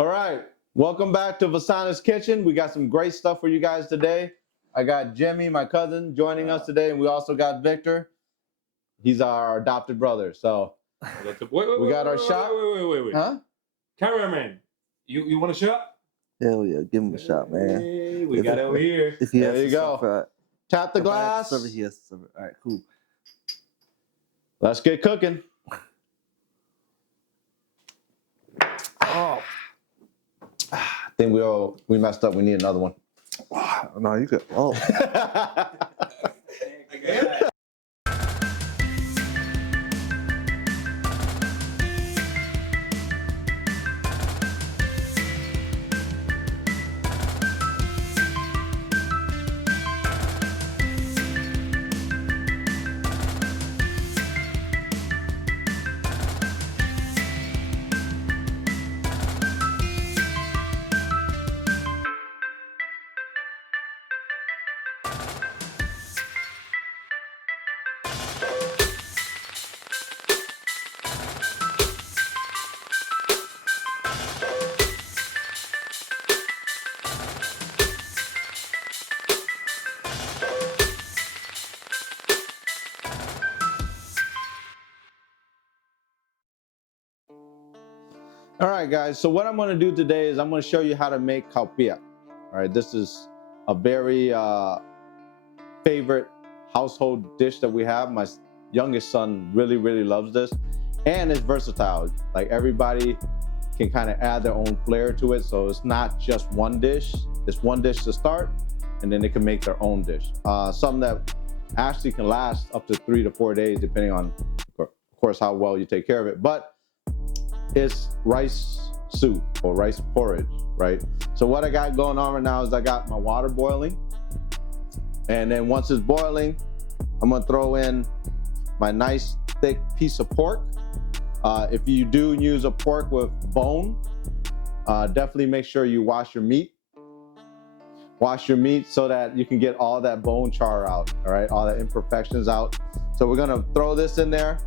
All right, welcome back to Vatsana's Kitchen. We got some great stuff for you guys today. I got Jimmy, my cousin, joining us today, and we also got Victor. He's our adopted brother. So we got our shot. Wait. Huh? Cameraman, you want a shot? Hell yeah, give him a shot, man. Hey, we got it over here. If he There has you to go. suffer, Tap the if I have to glass. suffer, he has to suffer. All right, cool. Let's get cooking. Oh, I think we messed up. We need another one. no, you good. Oh, All right, guys. So what I'm going to do today is I'm going to show you how to make Khao Piak. All right, this is a very favorite household dish that we have. My youngest son really loves this, and it's versatile. Like everybody can kind of add their own flair to it. So it's not just one dish. It's one dish to start, and then they can make their own dish. Something that actually can last up to 3 to 4 days, depending on, of course, how well you take care of it. But it's rice soup or rice porridge, right? So what I got going on right now is I got my water boiling. And then once it's boiling, I'm gonna throw in my nice thick piece of pork. If you do use a pork with bone, definitely make sure you wash your meat. Wash your meat so that you can get all that bone char out, all right? All the imperfections out. So we're gonna throw this in there.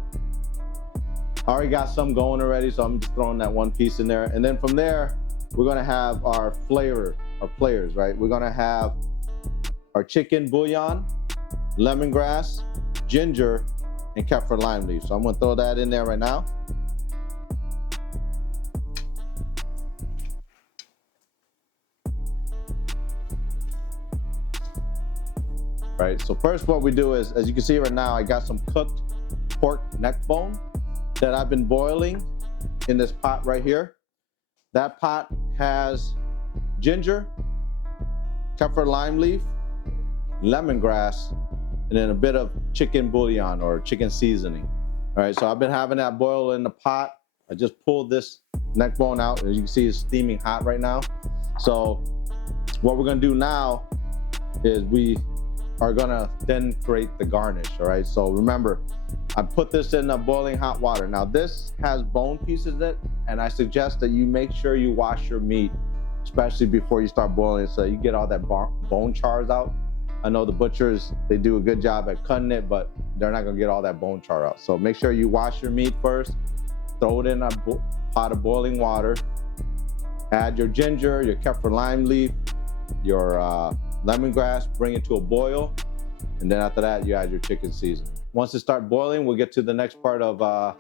I already got some going already, so I'm just throwing that one piece in there. And then from there, we're gonna have our players, right? We're gonna have our chicken bouillon, lemongrass, ginger, and kaffir lime leaf. So I'm gonna throw that in there right now. Right, so first what we do is, as you can see right now, I got some cooked pork neck bone that I've been boiling in this pot right here. That pot has ginger, kaffir lime leaf, lemongrass, and then a bit of chicken bouillon or chicken seasoning. All right, so I've been having that boil in the pot. I just pulled this neck bone out. As you can see, it's steaming hot right now. So what we're gonna do now is we are gonna then create the garnish, all right? So remember, I put this in the boiling hot water. Now this has bone pieces in it, and I suggest that you make sure you wash your meat, especially before you start boiling it, so you get all that bone chars out. I know the butchers, they do a good job at cutting it, but they're not gonna get all that bone char out. So make sure you wash your meat first, throw it in a pot of boiling water, add your ginger, your kaffir lime leaf, your lemongrass, bring it to a boil, and then after that, you add your chicken seasoning. Once it starts boiling, we'll get to the next part of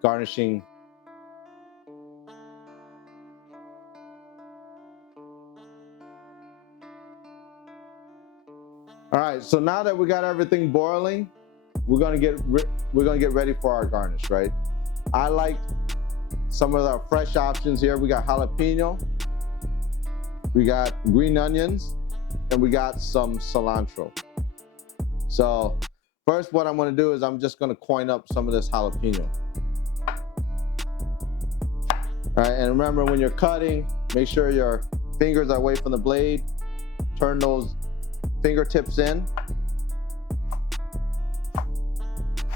garnishing. All right, so now that we got everything boiling, we're gonna get ready for our garnish, right? I like some of our fresh options here. We got jalapeno, we got green onions, and we got some cilantro. So first, what I'm gonna do is I'm just gonna coin up some of this jalapeno. All right, and remember when you're cutting, make sure your fingers are away from the blade. Turn those fingertips in.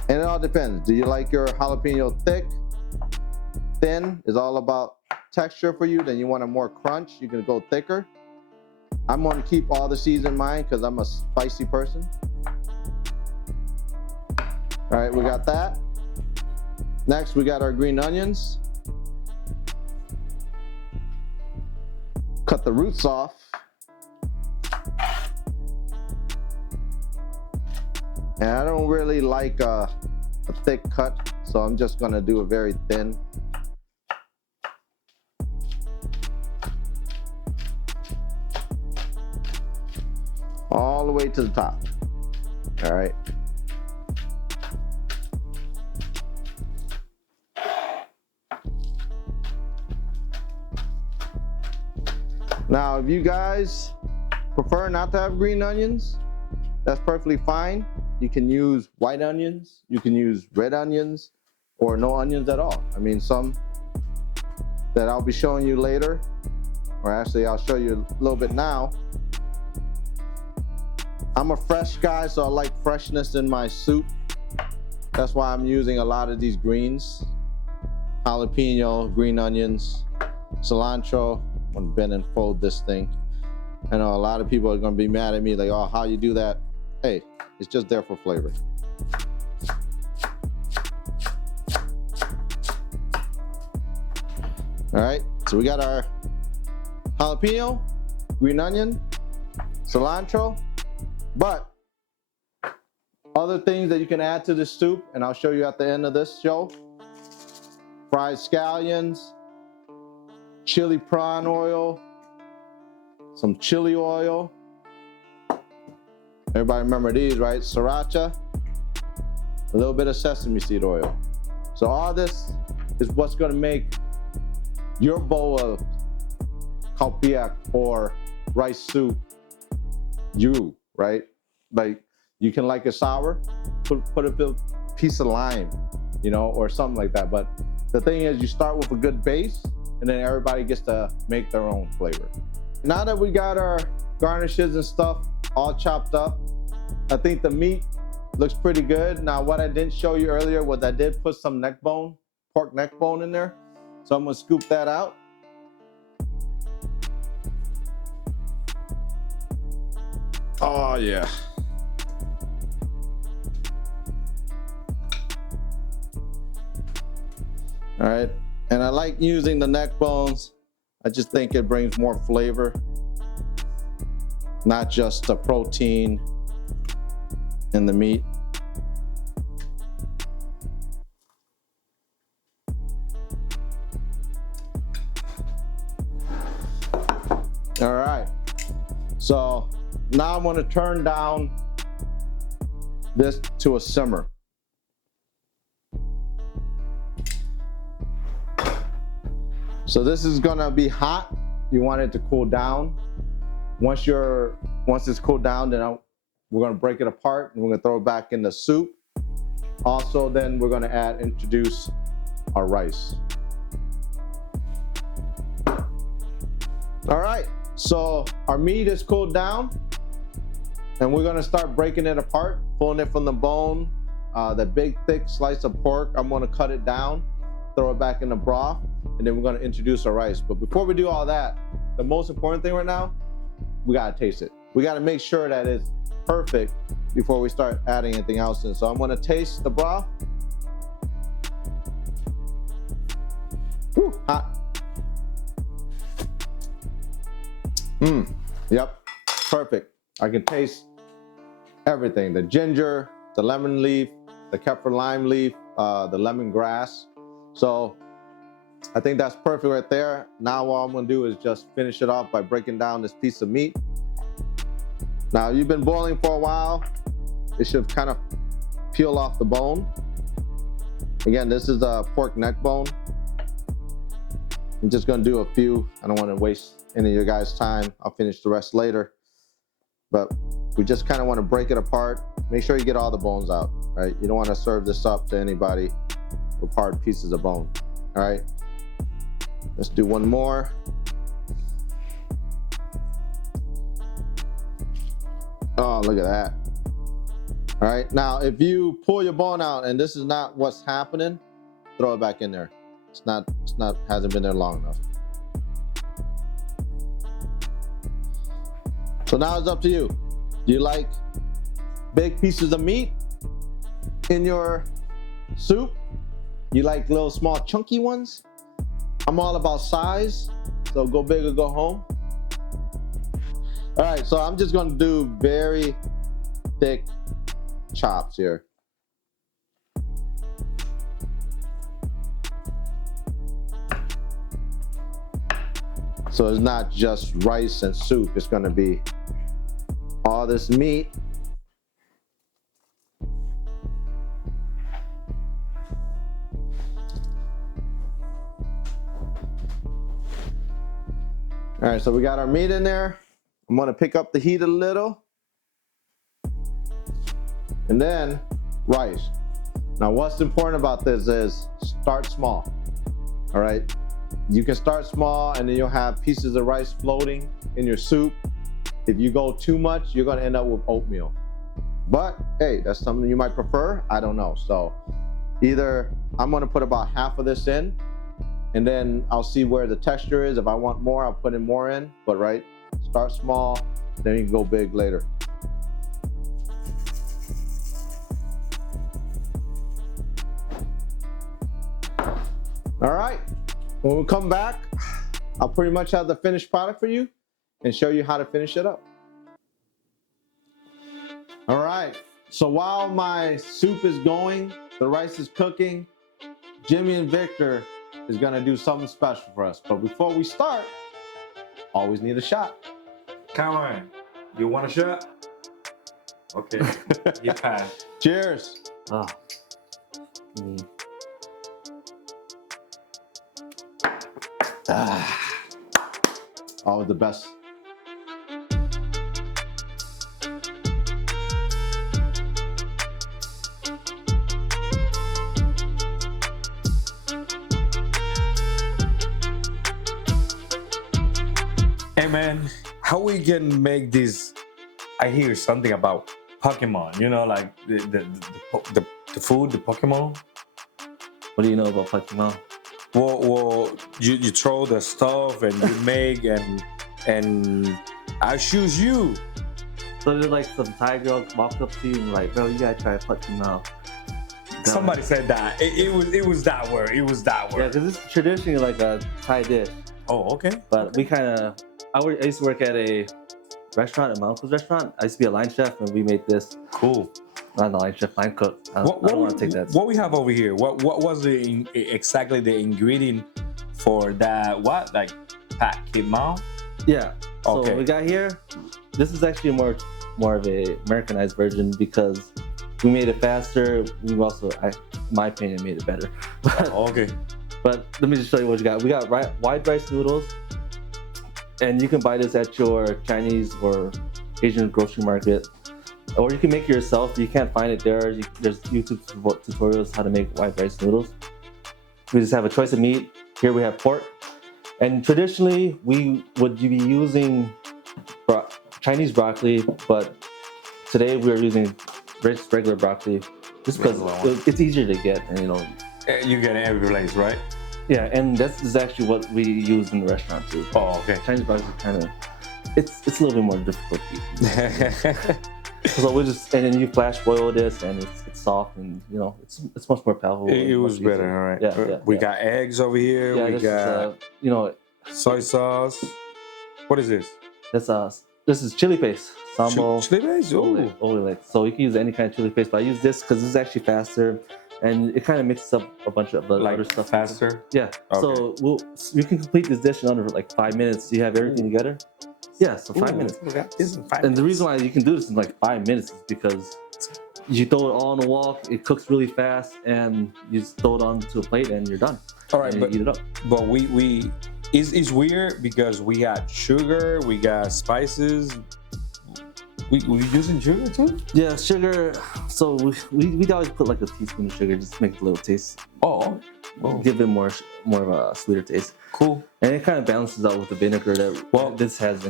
And it all depends. Do you like your jalapeno thick, thin? Is all about texture for you. Then you want a more crunch, you can go thicker. I'm gonna keep all the seeds in mind because I'm a spicy person. All right, we got that. Next, we got our green onions. cut the roots off. And I don't really like a thick cut, so I'm just gonna do a very thin. All the way to the top. All right. Now, if you guys prefer not to have green onions, that's perfectly fine. You can use white onions, you can use red onions, or no onions at all. I mean, some that I'll be showing you later, or actually I'll show you a little bit now. I'm a fresh guy, so I like freshness in my soup. That's why I'm using a lot of these greens. Jalapeno, green onions, cilantro. I'm gonna bend and fold this thing. I know a lot of people are gonna be mad at me, like, oh, how you do that? Hey, it's just there for flavor. All right, so we got our jalapeno, green onion, cilantro, but other things that you can add to this soup, and I'll show you at the end of this show: fried scallions, chili prawn oil, some chili oil. Everybody remember these, right? Sriracha, a little bit of sesame seed oil. So all this is what's gonna make your bowl of Khao Piak or rice soup you, right? Like, you can like it sour, put a piece of lime, you know, or something like that. But the thing is, you start with a good base, and then everybody gets to make their own flavor. Now that we got our garnishes and stuff all chopped up, I think the meat looks pretty good. Now, what I didn't show you earlier was I did put some neck bone, pork neck bone in there. So I'm gonna scoop that out. Oh yeah. All right, and I like using the neck bones. I just think it brings more flavor, not just the protein in the meat. All right, so now I'm going to turn down this to a simmer. So this is going to be hot. You want it to cool down. Once it's cooled down, then we're going to break it apart and we're going to throw it back in the soup. Also, then we're going to introduce our rice. All right, so our meat is cooled down, and we're going to start breaking it apart, pulling it from the bone. The big thick slice of pork, I'm going to cut it down, throw it back in the broth, and then we're going to introduce our rice. But before we do all that, the most important thing right now, we got to taste it. We got to make sure that it's perfect before we start adding anything else in. So I'm going to taste the broth. Whew, hot. Yep, perfect. I can taste everything: the ginger, the lemon leaf, the kaffir lime leaf, the lemongrass. So I think that's perfect right there. Now all I'm gonna do is just finish it off by breaking down this piece of meat. Now, you've been boiling for a while. It should kind of peel off the bone. Again, this is a pork neck bone. I'm just gonna do a few. I don't want to waste any of your guys' time. I'll finish the rest later. But we just kind of want to break it apart. Make sure you get all the bones out, right? You don't want to serve this up to anybody with hard pieces of bone. All right, let's do one more. Oh, look at that. All right, now if you pull your bone out and this is not what's happening, throw it back in there. Hasn't been there long enough. So now it's up to you. Do you like big pieces of meat in your soup? You like little small chunky ones? I'm all about size, so go big or go home. All right, so I'm just gonna do very thick chops here. So it's not just rice and soup, it's gonna be all this meat. All right, so we got our meat in there. I'm gonna pick up the heat a little. And then rice. Now what's important about this is start small, all right? You can start small and then you'll have pieces of rice floating in your soup. If you go too much, you're gonna end up with oatmeal. But hey, that's something you might prefer, I don't know. So either I'm gonna put about half of this in and then I'll see where the texture is. If I want more, I'll put in more in, but right, start small, then you can go big later. All right, when we come back, I'll pretty much have the finished product for you and show you how to finish it up. All right, so while my soup is going, the rice is cooking, Jimmy and Victor is gonna do something special for us. But before we start, always need a shot. Come on. You want a shot? Okay. You pass. Cheers. Ah. Mm. Always the best. Hey man, how we can make this? I hear something about Pokemon. You know, like the food, the Pokemon. What do you know about Pad Kee Mao? Well, you throw the stuff and you make and I choose you. So there's like some Thai girl walked up to you and like, bro, you gotta try Pad Kee Mao. Somebody said that. It was that word. It was that Yeah, word. because it's traditionally like a Thai dish. Oh, okay. But we kind of, I used to work at a restaurant, at my uncle's restaurant. I used to be a line chef and we made this. Cool. Not a line chef, line cook. I don't want to take that. What we have over here? What was exactly the ingredient for that? What, like Pad Kee Mao? Yeah. So Okay. what we got here, this is actually more of a Americanized version because we made it faster. We also, in my opinion, made it better. Okay. But let me just show you what you got. We got white rice noodles, and you can buy this at your Chinese or Asian grocery market, or you can make it yourself. You can't find it there. There's YouTube tutorials how to make white rice noodles. We just have a choice of meat. Here we have pork, and traditionally we would be using Chinese broccoli, but today we are using regular broccoli just because it's easier to get, and you know. You get it every place, right? Yeah, and this is actually what we use in the restaurant too. Oh, okay. Chinese broccoli is kind of, it's a little bit more difficult to eat. So we just, and then you flash boil this, and it's soft, and you know, it's much more palatable. It was better, all right. Yeah. We got eggs over here. Yeah, We this got is, you know, soy sauce. What is this? this is chili paste. Sambal. Chili paste. Oh. Ole. So you can use any kind of chili paste, but I use this because this is actually faster, and it kind of mixes up a bunch of the Like other stuff. faster. Yeah. Okay. So we can complete this dish in under like 5 minutes. You have everything together. Yeah. So 5 minutes. We got this in 5 And minutes. the reason why you can do this in like 5 minutes is because you throw it all on the wall, it cooks really fast, and you just throw it onto a plate and you're done. All right, and but you eat it up. we it's weird because we got sugar, we got spices. We using sugar too? Yeah, sugar. So we always put like a teaspoon of sugar just to make it a little taste, Oh, give it more of a sweeter taste, cool. and it kind of balances out with the vinegar that this has.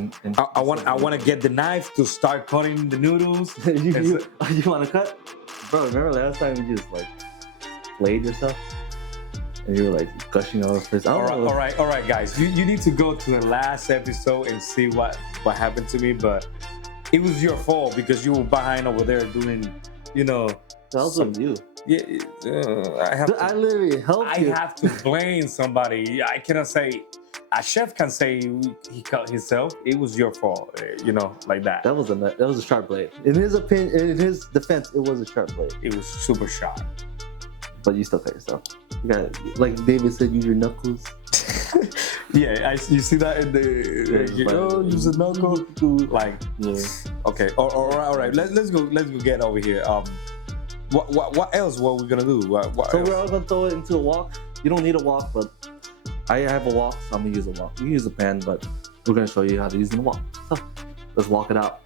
I want to get the knife to start cutting the noodles. you want to cut, bro? Remember last time you just like flayed yourself? And you were like gushing all over his. All right, guys. You need to go to the last episode and see what happened to me. But it was your fault because you were behind over there doing, you know. That was with you. Yeah, I I literally helped I you. have to blame somebody. I cannot say a chef can say he cut himself. It was your fault, you know, like that. That was a sharp blade. In his opinion, in his defense, it was a sharp blade. It was super sharp. But you still cut yourself. You got, like David said, use your knuckles. Yeah, you see that in the use a knuckle. Like, Yeah. okay, all right. Let's go get over here. What else? What we gonna do? What So else? we're all gonna throw it into a wok. You don't need a wok, but I have a wok, so I'm gonna use a wok. You can use a pan, but we're gonna show you how to use the wok. So let's walk it out.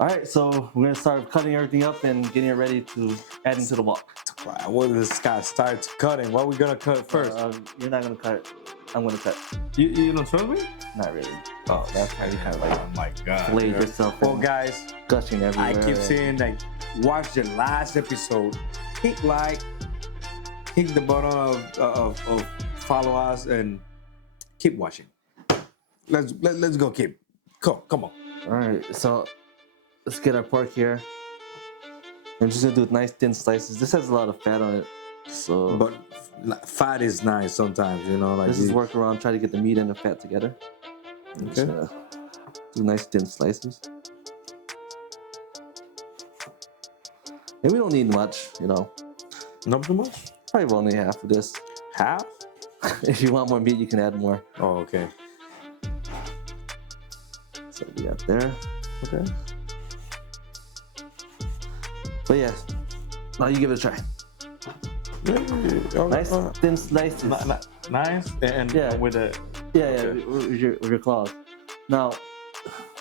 All right, so we're gonna start cutting everything up and getting it ready to add into the wok. Wow, well, this guy starts cutting. What are we gonna cut first? You're not gonna cut. I'm gonna cut. You don't trust me? Not really. Oh, That's how you kind of like oh my god. flayed yourself. Well, and guys, gushing everywhere. I keep saying like, watch the last episode. Hit like, hit the button of follow us and keep watching. Let's go, keep. Come on. All right, so let's get our pork here. I'm just gonna do nice thin slices. This has a lot of fat on it, so But fat is nice sometimes, you know. Like this is work around try to get the meat and the fat together. I'm just Okay. gonna do nice thin slices. And we don't need much, you know. Not too much. Probably only half of this. Half? If you want more meat, you can add more. Oh, okay. So we got there. Okay. But yeah, now you give it a try. Nice thin slices. Nice. And Yeah. with the Yeah, Okay. with your claws. Now,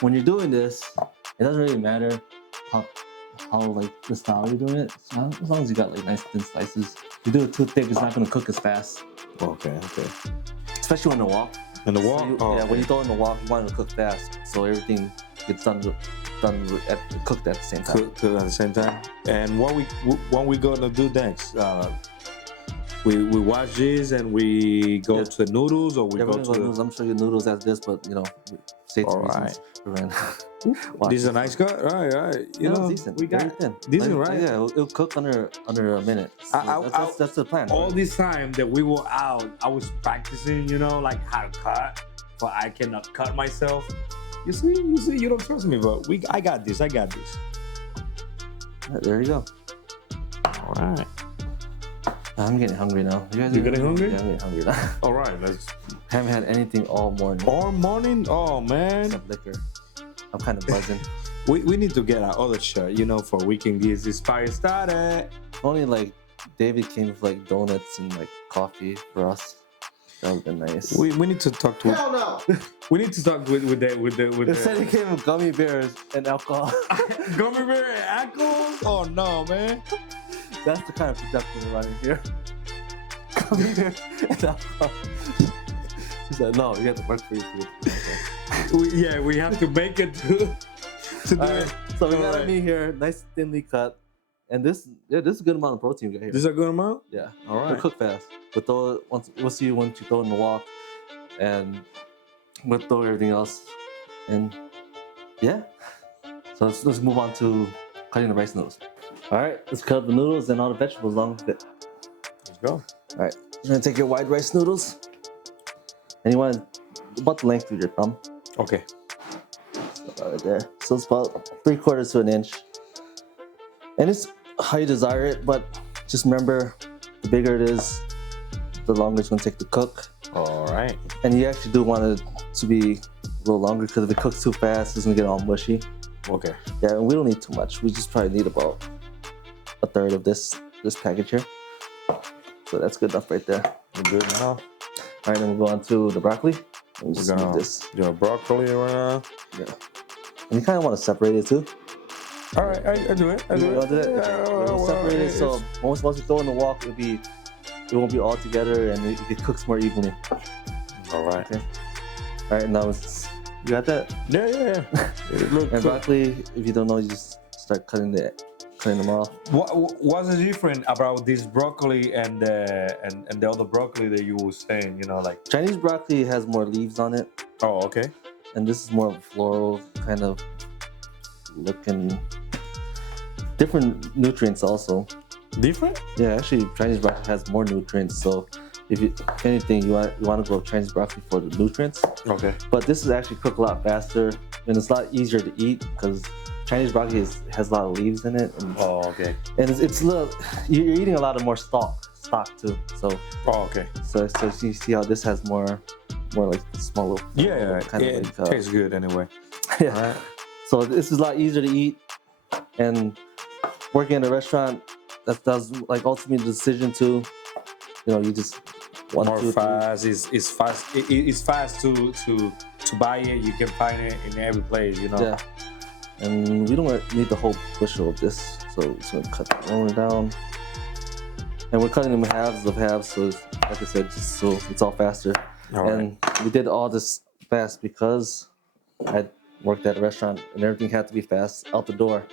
when you're doing this, it doesn't really matter how like the style you're doing it. So as long as you got like nice thin slices. If you do it too thick, it's not gonna cook as fast. okay. Especially on the wok. And the wok. So when you throw it in the wok, you want it to cook fast, so everything gets cooked at the same time. Cook at the same time. And what we gonna do next? We watch this and we go Yeah. to the noodles, or we Yeah, we're go gonna to go the. noodles. I'm sure you noodles as this, but you know, safety All reasons. Watch This is a nice cut. All right. You Yeah, know, it's decent. we Very got thin. decent, Like, right? Yeah, it'll cook under a minute. So that's the plan. all this time that we were out, I was practicing, you know, like how to cut, but I cannot cut myself. You see, you don't trust me, but I got this. Yeah, there you go. All right. I'm getting hungry now. You guys You getting hungry? Yeah, I'm getting hungry now. All right. Let's. Haven't had anything all morning. All morning. Oh man. Except liquor. I'm kind of buzzing. We need to get our other shirt, you know, for we can get this party started. Only like David came with like donuts and like coffee for us. That would be nice. We need to talk to. Hell no. We need to talk with It said the it came with gummy bears and alcohol. gummy bear and alcohol. Oh no, man. That's the kind of production around here. Gummy bears and alcohol. He said, no, you have to work for your food. We have to make it to do Alright, it. so we got our Alright. meat here, nice thinly cut. And this is a good amount of protein we got here. This is a good amount. Yeah. All It'll right. cook fast. We'll see once you throw it in the wok, and we'll throw everything else. And yeah. So let's move on to cutting the rice noodles. All right, let's cut the noodles and all the vegetables along with it. Let's go. All right, you're gonna take your wide rice noodles, and you want about the length of your thumb. Okay. So right there. So it's about 3/4 to an inch. And it's how you desire it, but just remember, the bigger it is, the longer it's gonna take to cook. All right. And you actually do want it to be a little longer, because if it cooks too fast, it's gonna get all mushy. Okay. Yeah, and we don't need too much. We just probably need about 1/3 of this package here. So that's good enough right there. We're good now. All right, then we'll go on to the broccoli. Let me We're just gonna move this. do a broccoli right now. Yeah. And you kind of want to separate it too. All right, I do it. You want to do it? Yeah, We'll separate it, so once we throw in the wok, it won't be all together, and it cooks more evenly. All right. Okay. All right, now you got that? Yeah. It looks And good. broccoli, if you don't know, you just start cutting them off. What's the difference about this broccoli and the other broccoli that you were saying? You know, like. Chinese broccoli has more leaves on it, Oh, okay. and this is more of a floral kind of looking. Different nutrients also. Different? Yeah, actually, Chinese broccoli has more nutrients, so if you anything you want to go Chinese broccoli for the nutrients. Okay. But this is actually cooked a lot faster and it's a lot easier to eat because Chinese broccoli has a lot of leaves in it. And, okay. And it's a little, you're eating a lot of more stock too. So. Okay. So you see how this has more like small little. Yeah, kind of it tastes good anyway. Yeah. All right. So this is a lot easier to eat, and working in a restaurant, that's like ultimately the decision to, you just want More to fast. It's fast. It's fast to buy it. You can find it in every place. Yeah. And we don't need the whole bushel of this, so we're just gonna cut the rolling down. And we're cutting them in halves, so it's, like I said, just so it's all faster. And we did all this fast because I worked at a restaurant and everything had to be fast out the door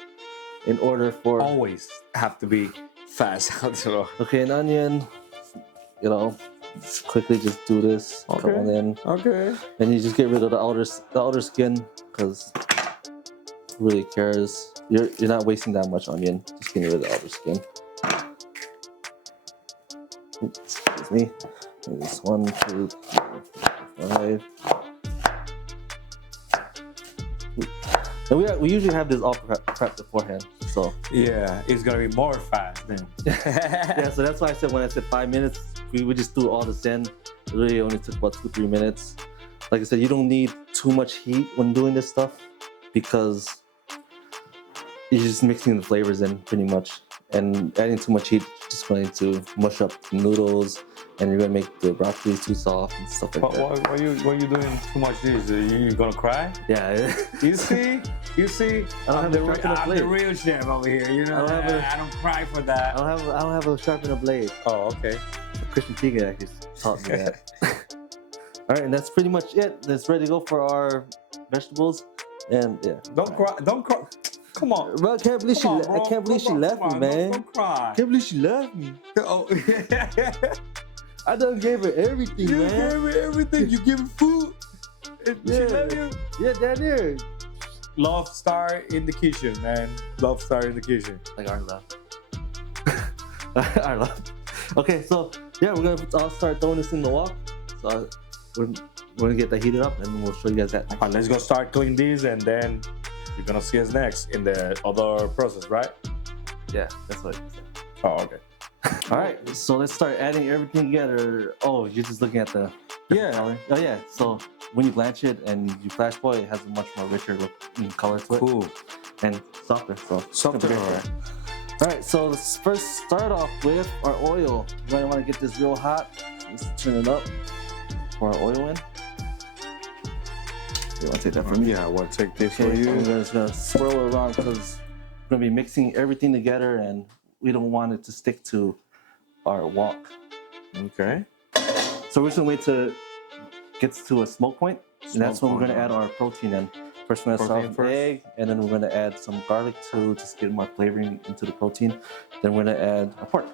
in order for... Always have to be fast out the door. Okay, an onion, just quickly just do this, cut one in. Okay. And you just get rid of the outer skin because who really cares? You're not wasting that much onion, just getting rid of the outer skin. Oops, excuse me. There's 1, 2, 3, 4, 5. And we usually have this all prepped beforehand, so. Yeah, it's gonna be more fast then. Yeah, so that's why when I said 5 minutes, we would just do all this in. It really only took about 2-3 minutes. Like I said, you don't need too much heat when doing this stuff because you're just mixing the flavors in pretty much. And adding too much heat is just going to mush up the noodles, and you're gonna make the broccoli too soft and stuff like that. Why you doing too much this? You gonna cry? Yeah. You see? I'm the real chef over here. I don't cry for that. I don't have a sharpener blade. Oh, okay. Christian Teigen actually taught me that. All right, and that's pretty much it. It's ready to go for our vegetables, and yeah. Don't cry. Come on. Bro, I can't believe she left me, man. Don't cry. Can't believe she left me. Oh. I done gave her everything, man. You gave her everything. You give her food. She love you. Yeah, down there. Love star in the kitchen, man. Love star in the kitchen. Like our love. Our love. Okay, so yeah, I'll start throwing this in the wok. So we're gonna get that heated up, and we'll show you guys that. All right, let's go start cleaning these, and then you're gonna see us next in the other process, right? Yeah, that's what it said. Oh, okay. All right, so let's start adding everything together. Oh, you're just looking at the color? Oh yeah, so when you blanch it and you flash boil, it has a much more richer look and color to it. Cool. And softer, so. Softer. All right, so let's first start off with our oil. You might want to get this real hot. Let's turn it up. Pour our oil in. You want to take that from me? Yeah, I want to take this for you. I'm just gonna swirl it around because we're gonna be mixing everything together, and we don't want it to stick to our wok. Okay. So we're just gonna wait till it gets to a smoke point, and that's when we're gonna add our protein in. First, we're gonna start with egg, and then we're gonna add some garlic to just get more flavoring into the protein. Then we're gonna add our pork.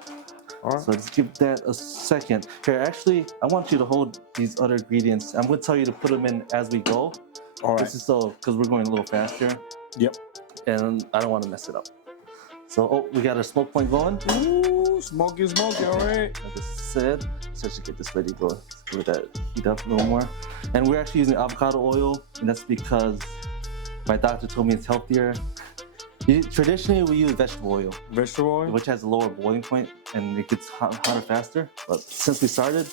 All right. So just give that a second. Here, actually, I want you to hold these other ingredients. I'm gonna tell you to put them in as we go. All right. This is so because we're going a little faster. Yep. And I don't want to mess it up. So, we got our smoke point going. Ooh, smoky, all right. Like I said, so I should get this ready to go. Let that heat up a little more. And we're actually using avocado oil, and that's because my doctor told me it's healthier. Traditionally, we use vegetable oil. Vegetable oil? Which has a lower boiling point, and it gets hotter faster. But since we started,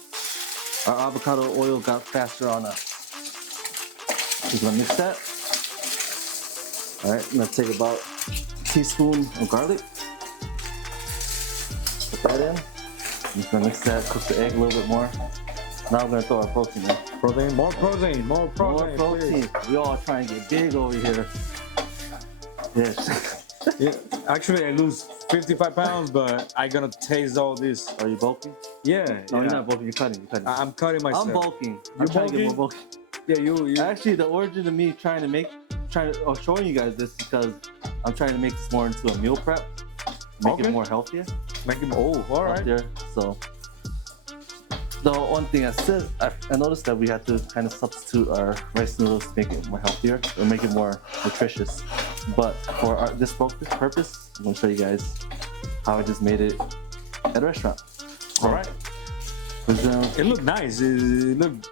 our avocado oil got faster on us. We're gonna mix that. All right, I'm gonna take about a teaspoon of garlic. Put that in. I'm just gonna mix that, cook the egg a little bit more. Now we're gonna throw our protein in. Protein, more protein. More protein. We all trying to get big over here. Yes. Yeah, actually, I lose 55 pounds, but I'm gonna taste all this. Are you bulking? Yeah. No, you're not bulking. You're cutting. I'm cutting myself. I'm bulking. You trying to get more bulky. Yeah, you. Actually, the origin of me showing you guys this because I'm trying to make this more into a meal prep, make it more healthier. All right. Healthier. So the one thing I noticed that we had to kind of substitute our rice noodles to make it more healthier or make it more nutritious. But for this purpose, I'm gonna show you guys how I just made it at a restaurant. All right. We're gonna, It looked nice. It looked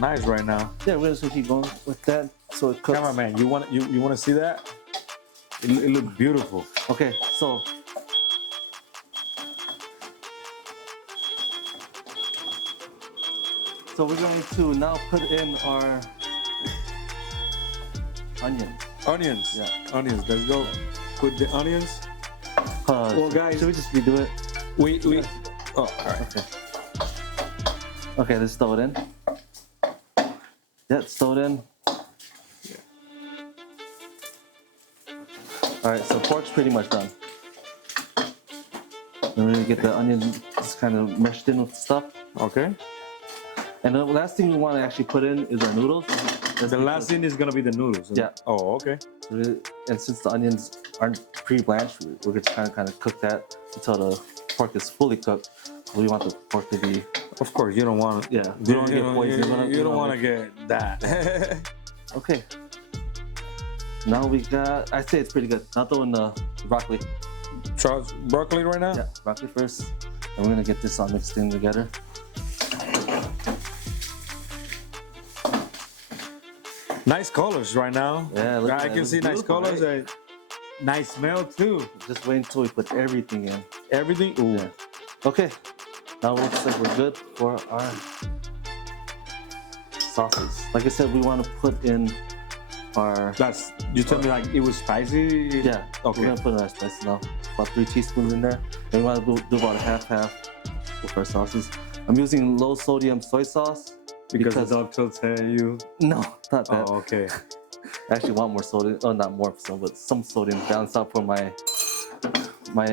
nice right now. yeah, we're just gonna keep going with that so it cooks. Cameraman, you want to see that? It looked beautiful. Okay, so we're going to now put in our onions. Onions. Yeah. Onions. Let's go. Put the onions. Well, guys, should we just redo it? We. Oh, all right. Okay. Okay, let's throw it in. Yeah, throw it in. All right, so pork's pretty much done. And we're gonna get the onion just kind of meshed in with stuff. Okay. And the last thing we want to actually put in is our noodles. The last thing is gonna be the noodles. Yeah. Oh, okay. And since the onions aren't pre-blanched, we're gonna kind of cook that until the pork is fully cooked. We want the pork to be. Of course, you don't want. Yeah. We don't get poison. You don't want to get that. Okay. Now we got. I say it's pretty good. Now throw in the broccoli. Broccoli right now. Yeah, broccoli first, and we're gonna get this all mixed in together. Nice colors right now. Yeah, look at I that. can It's see nice beautiful, colors. right? And nice smell too. Just wait until we put everything in. Everything. Ooh. Yeah. Okay. Now it looks like we're good for our sauces. Like I said, we want to put in our. That's. You told me like it was spicy. Yeah. Okay. We're gonna put in our spices now. About 3 teaspoons in there. And we want to do about a half with our sauces. I'm using low sodium soy sauce. Because the doctor tell you. No, not that. Oh, okay. I actually want more sodium. Oh, not more, but some sodium balance out for my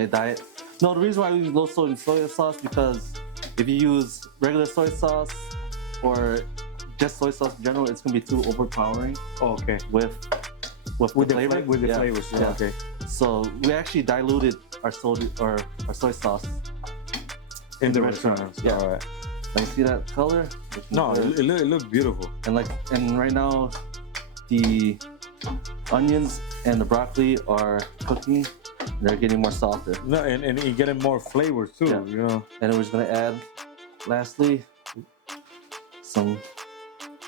diet. No, the reason why we use low sodium soy sauce because if you use regular soy sauce or just soy sauce in general, it's gonna be too overpowering. Oh, okay. With the flavor. With the Yeah. flavors. Yeah. Okay. So we actually diluted our soy sauce In the restaurant. restaurant. Yeah. All right. Like, see that color? No, it looked beautiful. And right now the onions and the broccoli are cooking. They're getting more softer. No, and you're getting more flavors too. Yeah. You know. And then we're just gonna add, lastly, some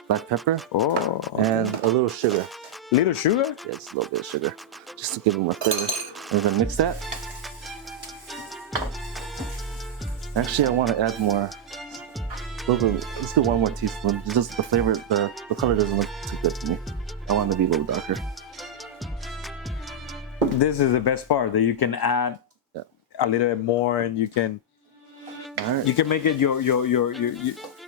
black pepper Oh. and a little sugar. Little sugar. Yeah, just a little bit of sugar, just to give it more flavor. And we're gonna mix that. Actually, I want to add more. A little bit. Let's do 1 more teaspoon. Just the flavor, the color doesn't look too good to me. I want it to be a little darker. This is the best part that you can add Yeah. a little bit more, and you can All right. make it your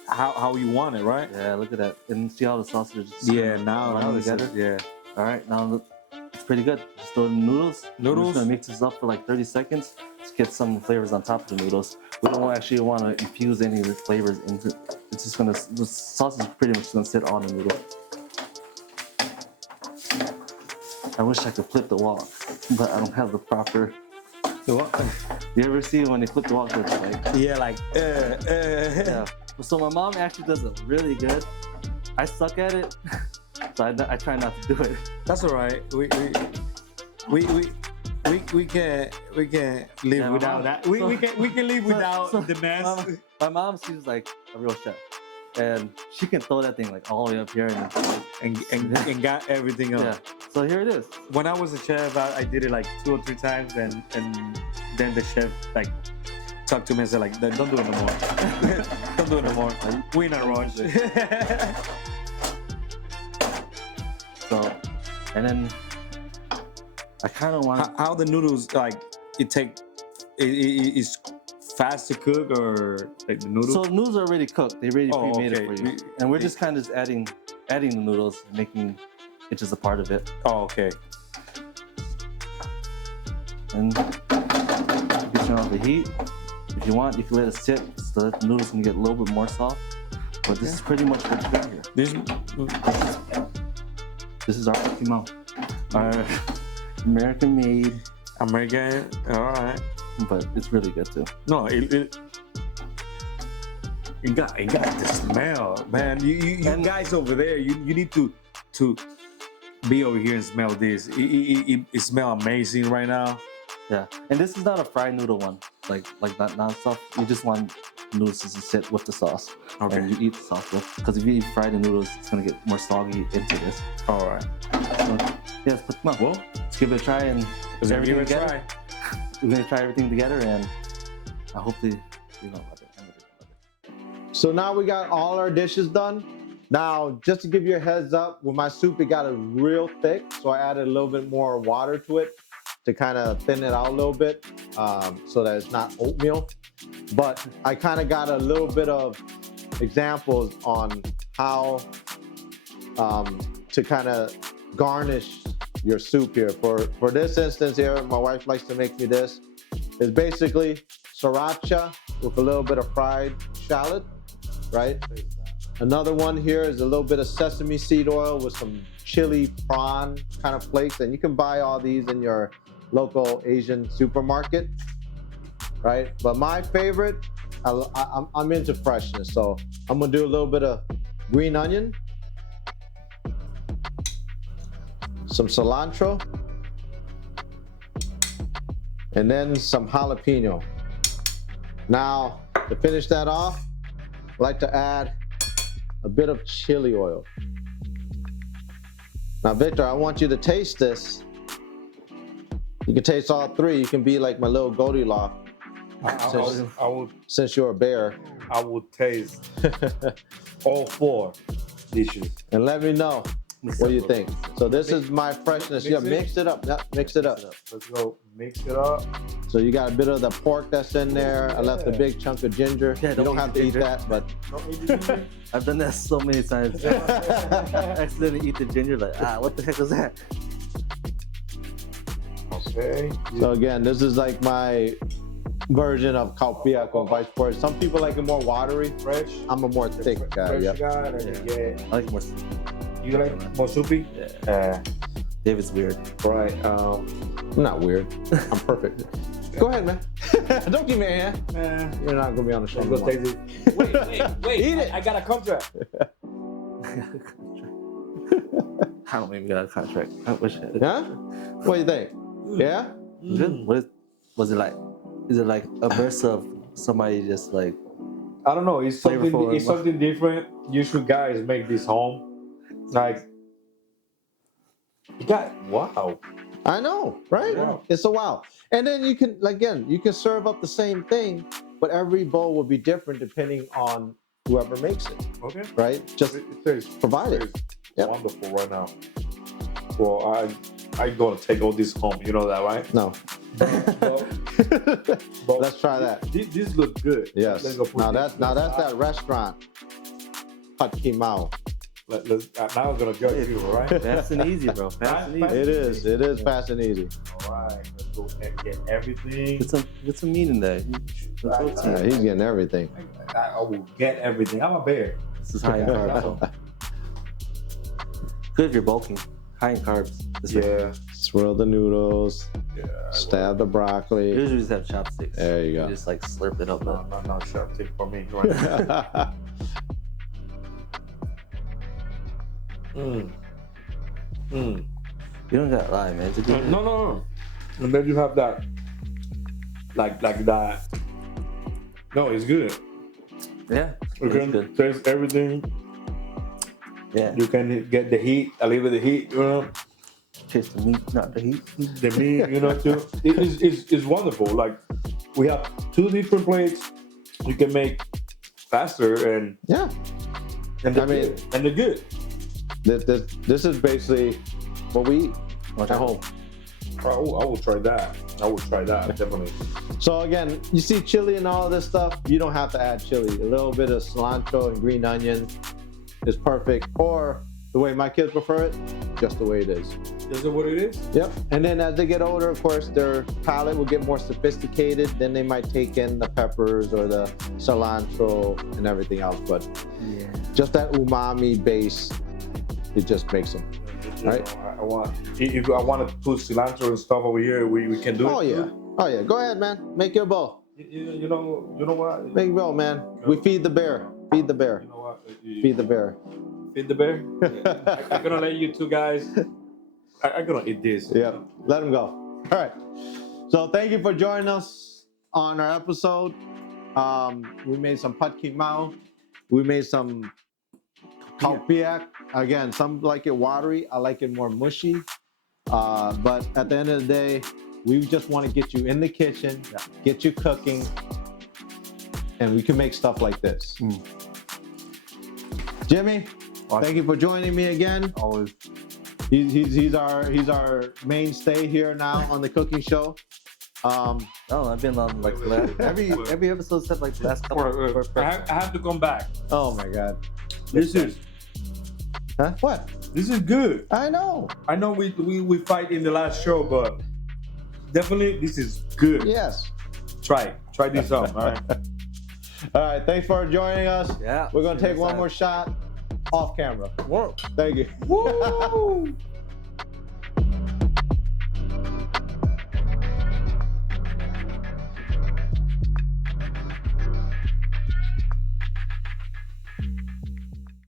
how you want it, right? Yeah, look at that. And see how the sausage is Yeah. kinda Now running this is, together? yeah. All right, now look, it's pretty good. Just throw in the noodles. We're Noodles. just gonna mix this up for like 30 seconds to get some flavors on top of the noodles. We don't actually want to infuse any of the flavors into it. It's just gonna, the sauce is pretty much gonna sit on the noodle. I wish I could flip the wok, but I don't have the proper. You ever see when they flip the wok? It's like, Yeah, like yeah. So my mom actually does it really good. I suck at it, so I try not to do it. That's all right. We can live Yeah, my without mom- that. so- We can live without the mess. My mom, she's like a real chef, and she can throw that thing like all the way up here. and got everything on. Yeah. So here it is. When I was a chef, I did it like 2 or 3 times, and then the chef like talked to me and said like, "Don't do it no more. Don't do it no more. We in a rush." So, and then I kind of want. How the noodles like it's fast to cook, or like the noodles? So the noodles are already cooked. They already Oh, pre-made okay. it for you, and we're just kind of just adding the noodles, making it just a part of it. Oh, okay. And you can turn off the heat. If you want, you can let it sit so that the noodles can get a little bit more soft. But this is pretty much what you got here. This is our Pad Kee Mao, our American-made, American. All right. but it's really good too. No, it got the smell, man. You And- guys over there, you need to be over here and smell this. It smells amazing right now. Yeah, and this is not a fried noodle one, like not non-stuff. You just want noodles to sit with the sauce, Okay. and you eat the sauce with. Because if you eat fried noodles, it's gonna get more soggy into this. All right. So, yes, but come on, Well, let's give it a try and let's give it a together. try. We're gonna try everything together, and I hope you know love it. So now we got all our dishes done. Now, just to give you a heads up, with my soup, it got it real thick. So I added a little bit more water to it to kind of thin it out a little bit so that it's not oatmeal. But I kind of got a little bit of examples on how to kind of garnish your soup here. For this instance here, my wife likes to make me this. It's basically sriracha with a little bit of fried shallot, right? Another one here is a little bit of sesame seed oil with some chili prawn kind of flakes. And you can buy all these in your local Asian supermarket, right? But my favorite, I'm into freshness. So I'm gonna do a little bit of green onion, some cilantro, and then some jalapeno. Now, to finish that off, I like to add a bit of chili oil. Now, Victor, I want you to taste this. You can taste all three. You can be like my little Goldilocks since you're a bear. I will taste all 4 dishes. And let me know what you think. So this is my freshness. Yeah, mix it up. Yeah, mix it up. Let's go mix it up. So you got a bit of the pork that's in there. I left a big chunk of ginger. Yeah, you don't have to eat that, but Don't eat the ginger. I've done that so many times. I accidentally eat the ginger, like, what the heck was that? Okay. so again, this is like my version of Khao Piak or vice versa. Some people like it more watery. Fresh. I'm a more thick guy. Fresh Yep. guy. And Yeah. you get. I like more. You like more soupy? Yeah. David's weird. Right. I'm not weird. I'm perfect. Go ahead, man. Don't give me a hand. You're not gonna be on the show. Let's no go more. taste it. Wait. Eat it. I got a contract. I don't even got a contract. I wish I had. Huh? What do you think? Yeah? Good. Was it like? Is it like a burst of somebody just like? I don't know. It's something. Flavorful. It's something different. Usually, guys make this home. Like, you got wow. I know, right? Wow. It's a wow. And then you can, again, you can serve up the same thing, but every bowl will be different depending on whoever makes it, Okay. right? Just It tastes provide it. Yep. wonderful right now. Well, I gonna take all this home. You know that, right? No. But Let's try that. This look good. Yes. Let's go put Now this that's aside. that restaurant. Pad Kee Mao. Let's, now I'm gonna judge you, all right? Fast and easy, bro. Fast and easy. It is. It is fast and easy. All right. Let's go and get everything. Get some meat in there. Some protein. Yeah, he's getting everything. I will get everything. I'm a bear. This is high in carbs. Good if you're bulking. High in carbs. This way. Yeah. Swirl the noodles. Yeah. Stab the You broccoli. usually just have chopsticks. There you go. just like slurp it up. No, sharp tip for me right now. You don't gotta lie, man. It's a good. No. And then you have that, like that. No, it's good. Yeah. You It's can good. taste everything. Yeah. You can get the heat, a little bit of heat, you know. Taste the meat, not the heat. The meat, you know, too. It's wonderful. Like, we have 2 different plates. You can make faster and Yeah. they're I mean- good. And they're good. This is basically what we eat Okay. at home. I will try that. I will try that, definitely. So again, you see chili and all of this stuff, you don't have to add chili. A little bit of cilantro and green onion is perfect. Or the way my kids prefer it, just the way it is. Is it what it is? Yep. And then as they get older, of course, their palate will get more sophisticated. Then they might take in the peppers or the cilantro and everything else. But Yeah. just that umami base, it just makes them. You Right. know, if I want to put cilantro and stuff over here, we can do it. Oh yeah. Oh yeah. Go ahead, man. Make your bowl. You know what? Make your bowl, man. We feed the bear. Feed the bear. You know what? Feed the bear. Feed the bear. I'm gonna let you 2 guys. I'm gonna eat this. Yep. Let him go. All right. So thank you for joining us on our episode. We made some Pad Kee Mao. We made some Khao Piak. Again, some like it watery. I like it more mushy. But at the end of the day, we just want to get you in the kitchen, get you cooking, and we can make stuff like this. Jimmy, thank you for joining me again. Always. He's our mainstay here now on the cooking show. Oh, I've been on like every episode except like the last couple. I have to come back. Oh my God. This is What? this is good. I know. I know we fight in the last show, but definitely this is good. Yes. Try this out. All right. All right. Thanks for joining us. Yeah. We're gonna take one more shot off camera. Whoa. Thank you. Woo!